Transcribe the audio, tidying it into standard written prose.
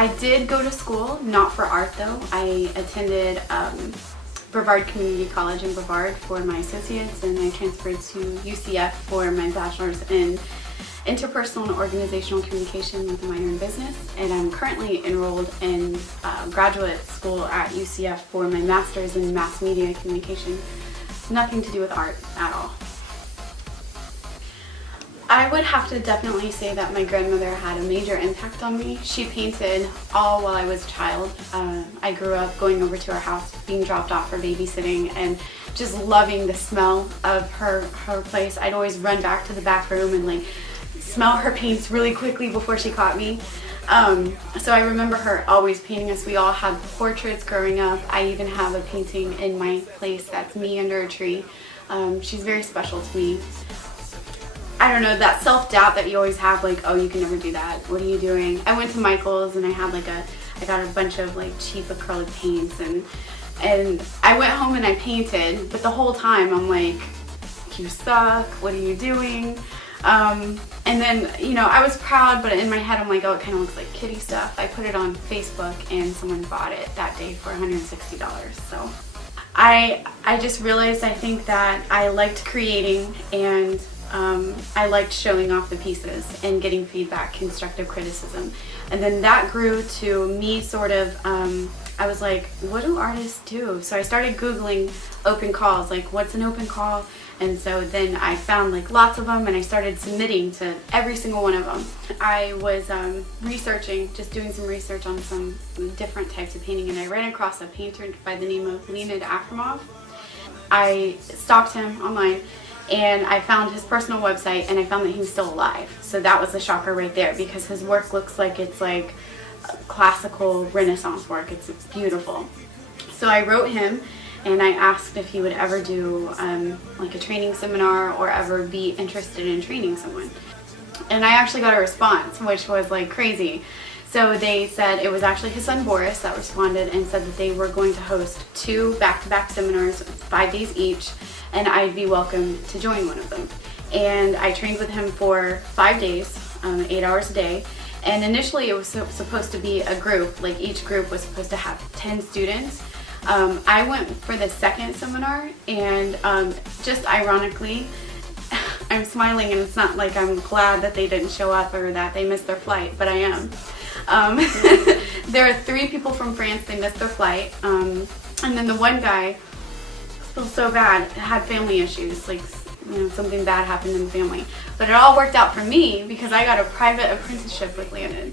I did go to school, not for art though. I attended Brevard Community College in Brevard for my associates, and I transferred to UCF for my bachelor's in interpersonal and organizational communication with a minor in business. And I'm currently enrolled in graduate school at UCF for my master's in mass media communication. Nothing to do with art at all. I would have to definitely say that my grandmother had a major impact on me. She painted all while I was a child. I grew up going over to her house, being dropped off for babysitting, and just loving the smell of her place. I'd always run back to the back room and like smell her paints really quickly before she caught me. So I remember her always painting us. We all had portraits growing up. I even have a painting in my place that's me under a tree. She's very special to me. I don't know, that self-doubt that you always have, like, oh, you can never do that. What are you doing? I went to Michael's and I had like I got a bunch of like cheap acrylic paints, and I went home and I painted, but the whole time I'm like, you suck, what are you doing? And then, you know, I was proud, but in my head I'm like, oh, it kind of looks like kitty stuff. I put it on Facebook and someone bought it that day for $160. So I just realized, I think that I liked creating, and I liked showing off the pieces and getting feedback, constructive criticism. And then that grew to me sort of, I was like, what do artists do? So I started Googling open calls, like what's an open call? And so then I found like lots of them, and I started submitting to every single one of them. I was researching, just doing some research on some different types of painting, and I ran across a painter by the name of Leonid Afremov. I stalked him online, and I found his personal website, and I found that he was still alive. So that was a shocker right there, because his work looks like it's like classical Renaissance work. It's beautiful. So I wrote him and I asked if he would ever do like a training seminar or ever be interested in training someone. And I actually got a response, which was like crazy. So they said it was actually his son Boris that responded and said that they were going to host 2 back-to-back seminars, 5 days each, and I'd be welcome to join one of them. And I trained with him for 5 days, 8 hours a day. And initially it was supposed to be a group, like each group was supposed to have 10 students. I went for the second seminar, and just ironically, I'm smiling, and it's not like I'm glad that they didn't show up or that they missed their flight, but I am. There are 3 people from France, they missed their flight, and then the one guy, I feel so bad, had family issues, like, you know, something bad happened in the family. But it all worked out for me because I got a private apprenticeship with Leonid.